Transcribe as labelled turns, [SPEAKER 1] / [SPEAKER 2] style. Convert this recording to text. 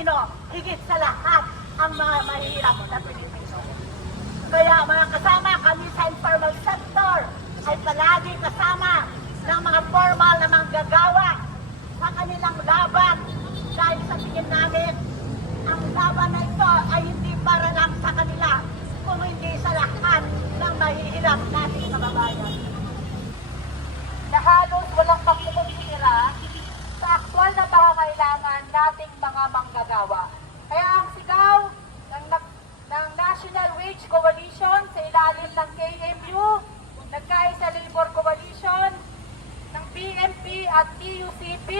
[SPEAKER 1] higit sa lahat ang mga mahirap na Pilipino. Kaya mga kasama kami sa informal sector ay palagi kasama ng mga formal na manggagawa sa kanilang laban dahil sa tingin namin ang laban na ito ay hindi para lang sa kanila kung hindi sa lahat ng mahihirap pangangailangan nating mga manggagawa. Kaya ang sigaw ng, ng National Wage Coalition sa ilalim ng KMU, Nagkaisa Labor Coalition, ng PNP at TUCP